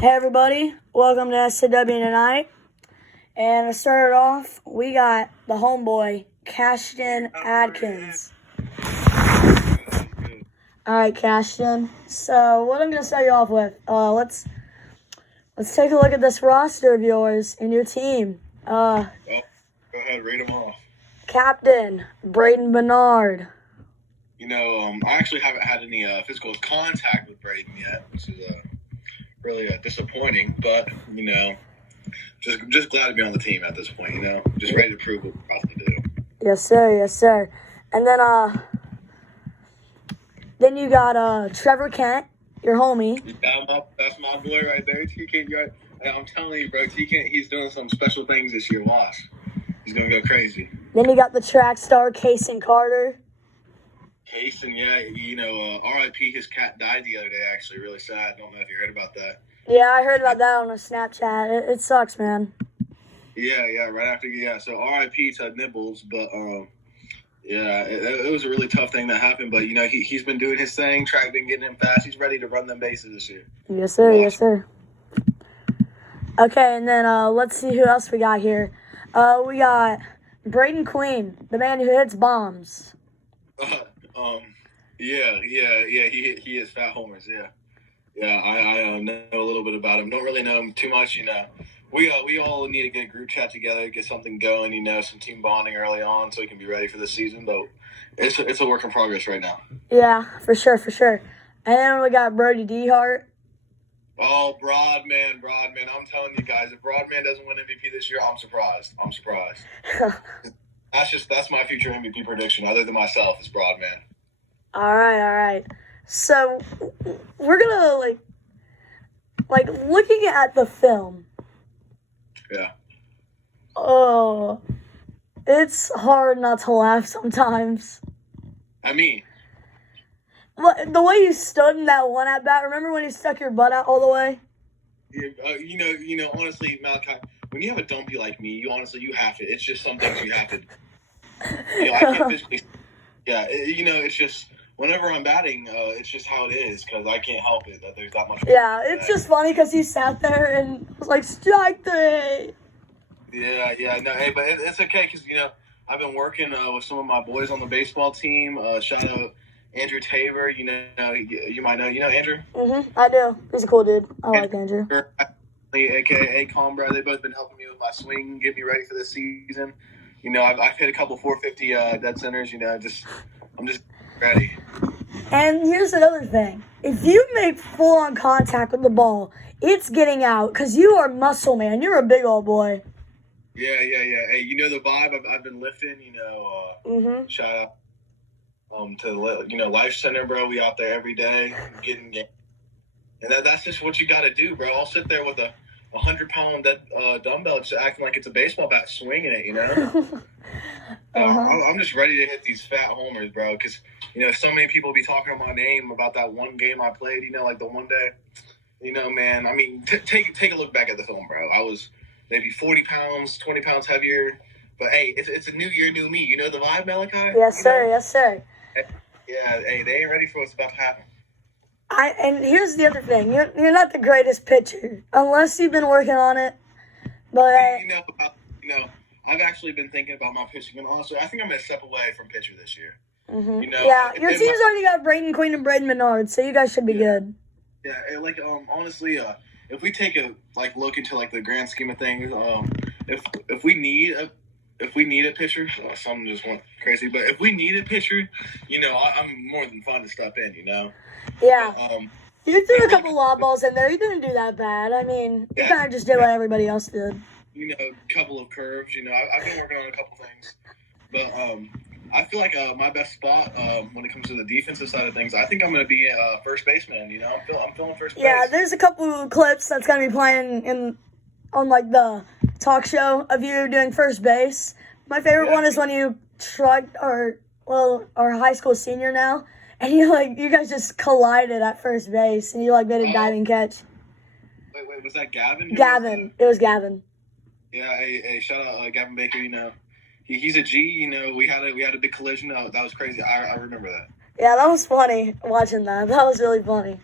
Hey everybody, welcome to SOW tonight. And to start it off, we got the homeboy, Cashton Adkins. Alright, Cashton. So what I'm gonna start you off with, let's take a look at this roster of yours and your team. Go ahead, read them off. Captain, Braden Bernard. I actually haven't had any physical contact with Braden yet, which is really disappointing. But just glad to be on the team at this point. Just ready to prove what we're about to do. Yes, sir. Yes, sir. And then you got Trevor Kent, your homie. Yeah, that's my boy right there. I'm telling you, bro. He's doing some special things this year. Watch, he's gonna go crazy. Then you got the track star, Cashton Carter. Cashton, yeah, R.I.P. His cat died the other day. Actually, really sad. Don't know if you heard about that. Yeah, I heard about that on a Snapchat. It sucks, man. Yeah, right after, so R.I.P. to Nibbles, but, it was a really tough thing that happened, but, he's been doing his thing, track been getting him fast, he's ready to run them bases this year. Yes, sir, yes, sir. Okay, and then, let's see who else we got here. We got Braden Queen, the man who hits bombs. He is Fat Homers, yeah. Yeah, I know a little bit about him. Don't really know him too much, We all need to get a group chat together, get something going, some team bonding early on so we can be ready for the season. But it's a work in progress right now. Yeah, for sure. And then we got Brody Dehart. Oh, Broadman. I'm telling you guys, if Broadman doesn't win MVP this year, I'm surprised. That's my future MVP prediction, other than myself, is Broadman. All right. So we're gonna like looking at the film. Yeah. Oh, it's hard not to laugh sometimes. I mean, the way you stood in that one at bat. Remember when you stuck your butt out all the way? Yeah, honestly, Malachi, when you have a dumpy like me, you have to. It's just some things you have to. I can't physically. Yeah, it's just. Whenever I'm batting, it's just how it is because I can't help it that there's that much. Yeah, it's just funny because you sat there and was like, strike three. Yeah, no, hey, but it's okay because, I've been working with some of my boys on the baseball team. Shout out Andrew Tabor. You might know. You know Andrew? Mm-hmm, I do. He's a cool dude. I like Andrew. A.k.a. Combra. They've both been helping me with my swing, get me ready for this season. I've hit a couple 450 dead centers. I'm just ready. And here's another thing. If you make full-on contact with the ball, it's getting out because you are muscle, man. You're a big old boy. Yeah. Hey, the vibe I've been lifting, shout out to, Life Center, bro. We out there every day getting and that's just what you got to do, bro. I'll sit there with a 100-pound dumbbell just acting like it's a baseball bat swinging it, I'm just ready to hit these fat homers, bro, because, so many people be talking my name about that one game I played, like the one day, man, I mean, take a look back at the film, bro. I was maybe 40 pounds, 20 pounds heavier, but, hey, it's a new year, new me. You know the vibe, Malachi? Yes, sir. Yeah, hey, they ain't ready for what's about to happen. And here's the other thing. You're not the greatest pitcher, unless you've been working on it, but... I've actually been thinking about my pitching, and honestly, I think I'm going to step away from pitcher this year. Mm-hmm. Your team's already got Braden Queen and Braden Bernard, so you guys should be good. Yeah, honestly, if we take a look into the grand scheme of things, if we need a pitcher, some just went crazy, but if we need a pitcher, I'm more than fine to step in, Yeah. You threw a couple lob balls in there. You didn't do that bad. I mean, you kind of just did what everybody else did. A couple of curves. I've been working on a couple things, but I feel like my best spot when it comes to the defensive side of things, I think I'm going to be first baseman. I'm feeling first base. Yeah, there's a couple of clips that's going to be playing on the talk show of you doing first base. My favorite one is when you trucked our high school senior now, and you guys just collided at first base, and you made a diving catch. Wait, was that Gavin? Gavin. It was Gavin. Yeah, hey, shout out Gavin Baker. He's a G. We had a big collision. That was crazy. I remember that. Yeah, that was funny watching that. That was really funny.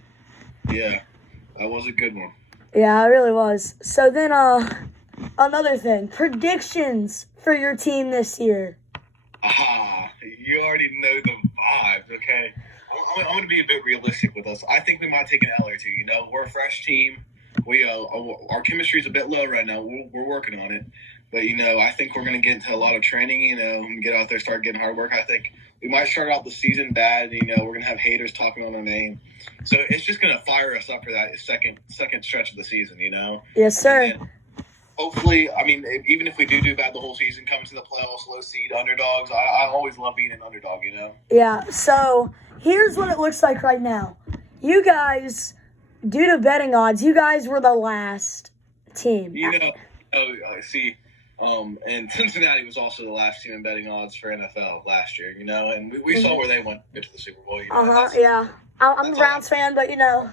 Yeah, that was a good one. Yeah, it really was. So then, another thing, predictions for your team this year. You already know the vibes, okay? I'm going to be a bit realistic with us. I think we might take an L or two. You know, we're a fresh team. Our chemistry is a bit low right now. We're working on it. But, you know, I think we're going to get into a lot of training, you know, and get out there, start getting hard work. I think we might start out the season bad. You know, we're going to have haters talking on our name. So it's just going to fire us up for that second stretch of the season, you know? Yes, sir. Hopefully, I mean, even if we do bad the whole season, come to the playoffs, low seed, underdogs, I always love being an underdog, you know? Yeah, so here's what it looks like right now. You guys, due to betting odds, you guys were the last team. You know, I see. And Cincinnati was also the last team in betting odds for NFL last year, you know? And we saw where they went to the Super Bowl, you know? Yeah. I'm a Browns fan, but, you know,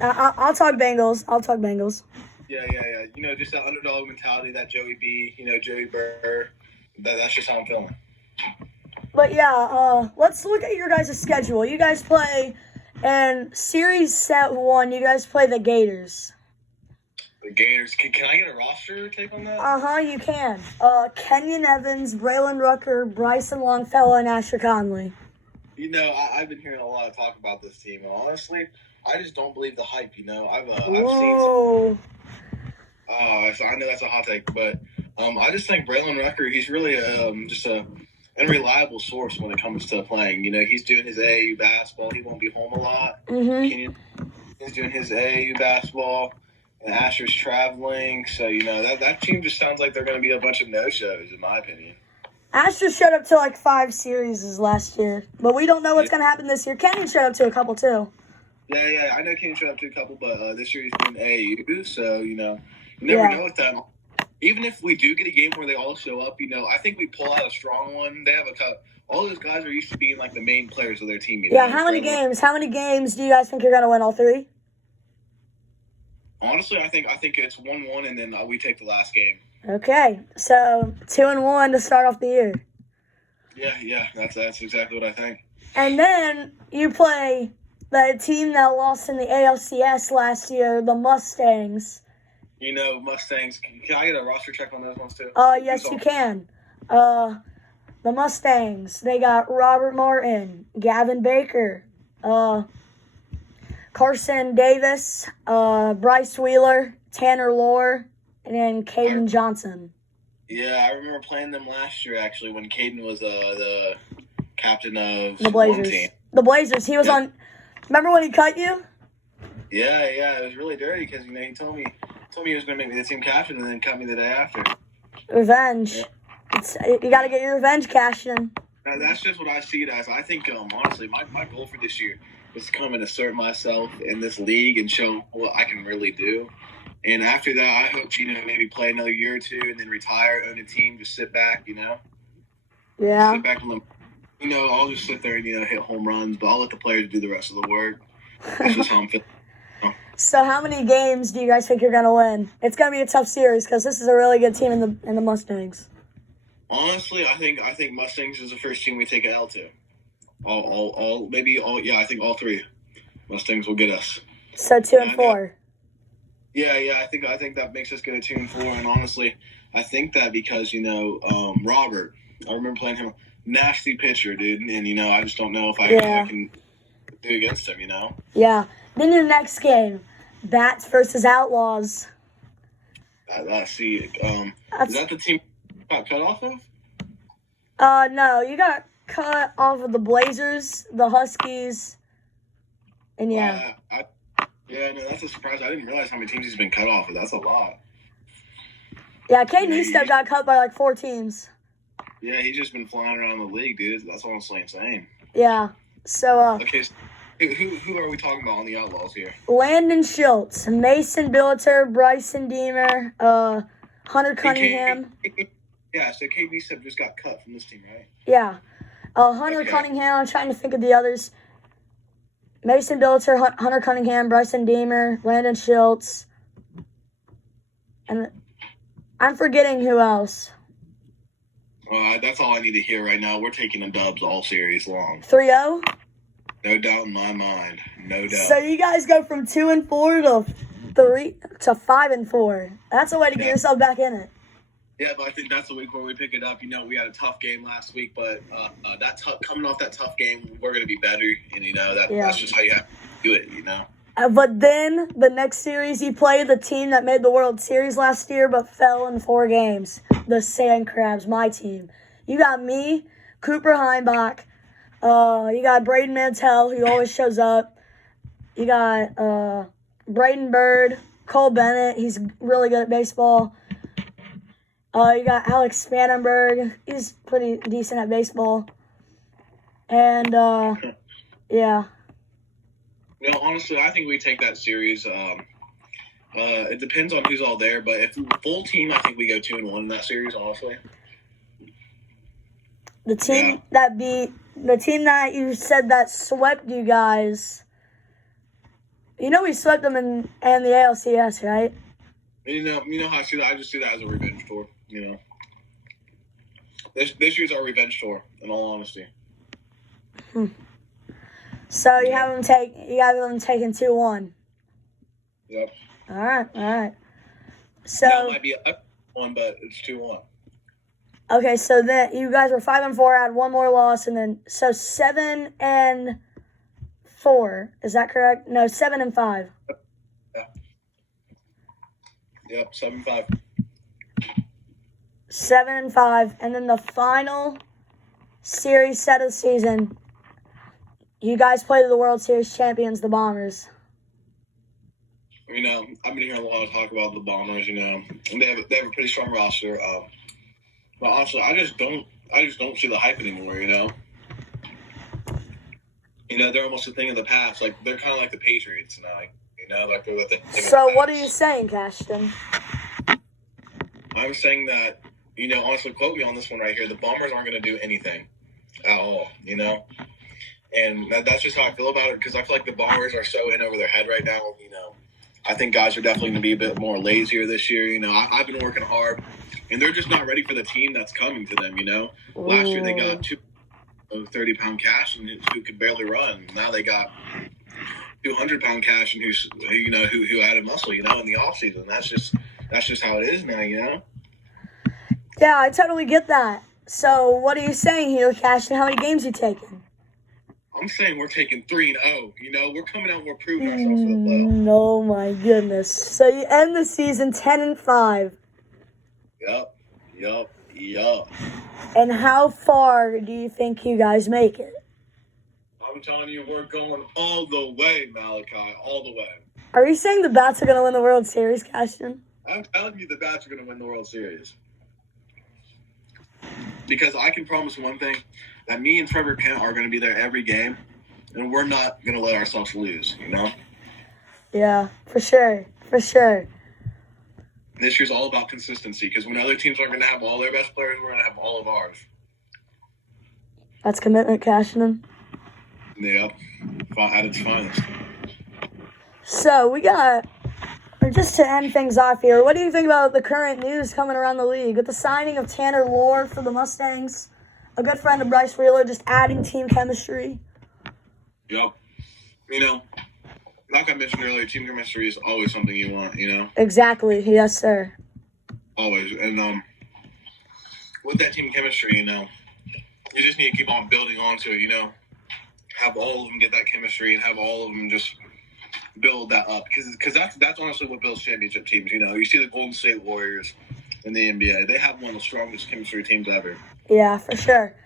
I'll talk Bengals. Yeah. You know, just that underdog mentality, that Joey B, you know, Joey Burr. That's just how I'm feeling. But yeah, let's look at your guys' schedule. You guys play in Series Set 1, you guys play the Gators. The Gators. Can I get a roster take on that? You can. Kenyon Evans, Braylon Rucker, Bryson Longfellow, and Asher Conley. You know, I've been hearing a lot of talk about this team, and honestly, I just don't believe the hype, you know. I've seen so I know that's a hot take, but I just think Braylon Rucker, he's really just a unreliable source when it comes to playing. You know, he's doing his AAU basketball. He won't be home a lot. He's doing his AAU basketball, and Asher's traveling. So, you know, that team just sounds like they're going to be a bunch of no-shows, in my opinion. Asher showed up to like 5 series last year, but we don't know what's going to happen this year. Kenyon showed up to a couple, too. Yeah, I know Kenyon showed up to a couple, but this year he's been AAU, so, you know, you never know with them. Even if we do get a game where they all show up, you know, I think we pull out a strong one. They have a cut. All those guys are used to being like the main players of their team. You know? How many games? How many games do you guys think you're going to win? All 3? Honestly, I think it's 1-1, and then we take the last game. Okay, so 2-1 to start off the year. Yeah, that's exactly what I think. And then you play the team that lost in the ALCS last year, the Mustangs. You know, Mustangs. Can I get a roster check on those ones too? Yes, you can. The Mustangs, they got Robert Martin, Gavin Baker, Carson Davis, Bryce Wheeler, Tanner Lohr, and then Caden Johnson. Yeah, I remember playing them last year, actually, when Caden was the captain of the Blazers. Team. The Blazers. He was on. Remember when he cut you? Yeah. It was really dirty because, you know, he told me he was going to make me the team captain and then cut me the day after. Revenge. Yeah. You got to get your revenge, Cashton. That's just what I see it as. I think, honestly, my goal for this year was to come and assert myself in this league and show what I can really do. And after that, I hope, you know, maybe play another year or two and then retire, own a team, just sit back, you know? Yeah. Sit back on the, you know, I'll just sit there and, you know, hit home runs, but I'll let the players do the rest of the work. That's just how I'm feeling. So how many games do you guys think you're going to win? It's going to be a tough series because this is a really good team in the Mustangs. Honestly, I think Mustangs is the first team we take an L to. I think all 3 Mustangs will get us. So 2-4. Yeah, I think that makes us get a 2-4, and honestly, I think that because, you know, Robert, I remember playing him, nasty pitcher, dude, and, you know, I just don't know if I can do against him, you know? Yeah. Then your next game, Bats versus Outlaws. Let's see. Is that the team you got cut off of? No, you got cut off of the Blazers, the Huskies, and yeah. No, that's a surprise. I didn't realize how many teams he's been cut off of. That's a lot. Yeah, Caden Easton got cut by like 4 teams. Yeah, he's just been flying around the league, dude. That's honestly insane. Yeah. So, okay, so who are we talking about on the Outlaws here? Landon Schultz, Mason Billiter, Bryson Deemer, Hunter Cunningham. Yeah, so KB Sub just got cut from this team, right? Yeah. Hunter Cunningham, I'm trying to think of the others. Mason Billiter, Hunter Cunningham, Bryson Deemer, Landon Schultz. And I'm forgetting who else. That's all I need to hear right now. We're taking the dubs all series long. 3-0? No doubt in my mind. No doubt. So you guys go from 2-4 to 5-4. That's a way to get yourself back in it. Yeah, but I think that's the week where we pick it up. We had a tough game last week, but coming off that tough game, we're going to be better. And, that's just how you have to do it, But then the next series, you play the team that made the World Series last year but fell in 4 games. The Sand Crabs, my team. You got me, Cooper Heimbach. You got Braden Mantell, who always shows up. You got Braden Bird, Cole Bennett. He's really good at baseball. You got Alex Spanenberg. He's pretty decent at baseball. And, yeah. Honestly, I think we take that series. It depends on who's all there, but if we were full team, I think we go 2-1 in that series, honestly. The team that you said that swept you guys, we swept them in the ALCS, right? You know how I see that? I just see that as a revenge tour, This year's our revenge tour, in all honesty. So you have them taking 2-1. Yep. All right. So that might be a 1, but it's 2-1. Okay, so then you guys were 5-4, had one more loss, and then 7-4. Is that correct? No, 7-5. Yeah. Yep, 7-5. 7-5, and then the final series set of the season, you guys played the World Series champions, the Bombers. I've been hearing a lot of talk about the Bombers. And they have a pretty strong roster. But honestly, I just don't see the hype anymore. They're almost a thing of the past. Like they're kind of like the Patriots now. Like they're the thing. So what are you saying, Cashton? I'm saying that honestly, quote me on this one right here. The Bombers aren't going to do anything at all. And that's just how I feel about it, because I feel like the Bombers are so in over their head right now. I think guys are definitely going to be a bit more lazier this year. I've been working hard, and they're just not ready for the team that's coming to them. Last year they got 230-pound Cashton who could barely run. Now they got 200-pound Cashton who added muscle. In the offseason. That's just how it is now. Yeah, I totally get that. So what are you saying here, Cashton? How many games you taking? I'm saying we're taking 3-0. We're coming out, we're proving ourselves for the playoffs. Oh my goodness! So you end the season 10-5. Yup. And how far do you think you guys make it? I'm telling you, we're going all the way, Malachi, all the way. Are you saying the Bats are going to win the World Series, Cashton? I'm telling you, the Bats are going to win the World Series. Because I can promise one thing, that me and Trevor Kent are going to be there every game, and we're not going to let ourselves lose, Yeah, for sure. This year's all about consistency, because when other teams aren't going to have all their best players, we're going to have all of ours. That's commitment, Cashton. Yep, at its finest. So we got, just to end things off here, what do you think about the current news coming around the league with the signing of Tanner Lohr for the Mustangs? A good friend of Bryce Wheeler, just adding team chemistry. Yep. Like I mentioned earlier, team chemistry is always something you want, Exactly. Yes, sir. Always. And with that team chemistry, you just need to keep on building onto it, Have all of them get that chemistry and have all of them just build that up. Because that's honestly what builds championship teams, You see the Golden State Warriors in the NBA. They have one of the strongest chemistry teams ever. Yeah, for sure.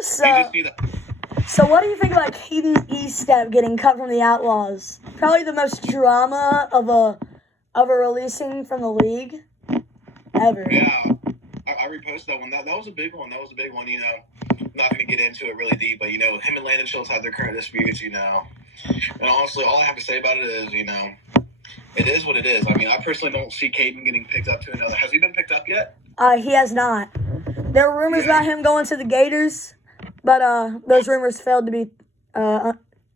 So what do you think about Caden Estep getting cut from the Outlaws? Probably the most drama of a releasing from the league ever. Yeah, I reposted that one. That was a big one. I'm not going to get into it really deep, but him and Landon Schultz have their current disputes. And honestly, all I have to say about it is, it is what it is. I personally don't see Caden getting picked up to another. Has he been picked up yet? He has not. There were rumors about him going to the Gators, but those rumors failed to be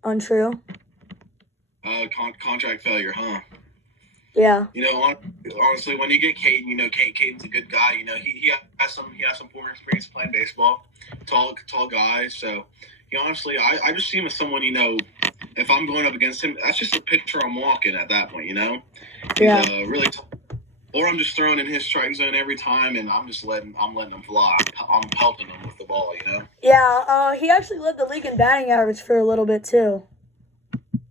untrue. Contract failure, huh? Yeah. Honestly, when you get Caden, Caden's a good guy. He has some former experience playing baseball. Tall guy. So, honestly, I just see him as someone, if I'm going up against him, that's just a pitcher I'm walking at that point, you know? Yeah. He's really or I'm just throwing in his strike zone every time, and I'm letting him fly. I'm pelting him with the ball, you know? Yeah, he actually led the league in batting average for a little bit, too.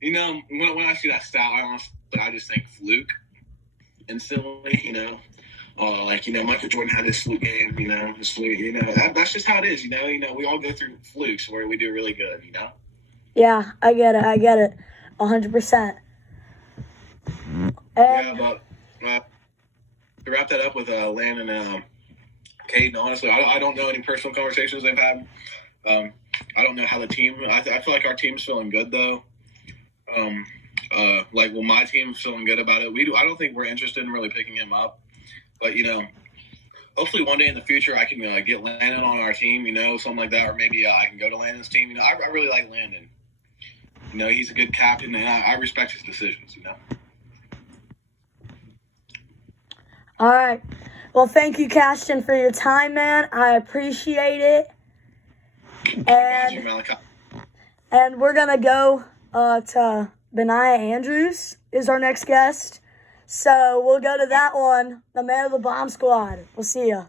You know, when I see that stat, I just think fluke instantly, you know? Michael Jordan had this fluke game, you know? That's just how it is, you know? We all go through flukes where we do really good, you know? Yeah, I get it. 100%. Yeah, but to wrap that up with Landon and Caden, honestly, I don't know any personal conversations they've had. I don't know how the team. I feel like our team's feeling good though. My team's feeling good about it. I don't think we're interested in really picking him up, but you know, hopefully one day in the future I can get Landon on our team, you know, something like that, or maybe I can go to Landon's team. You know, I really like Landon. You know, he's a good captain, and I respect his decisions. You know. All right. Well, thank you, Cashton, for your time, man. I appreciate it. And we're going to go to Benaiah Andrews is our next guest. So we'll go to that one, the man of the bomb squad. We'll see ya.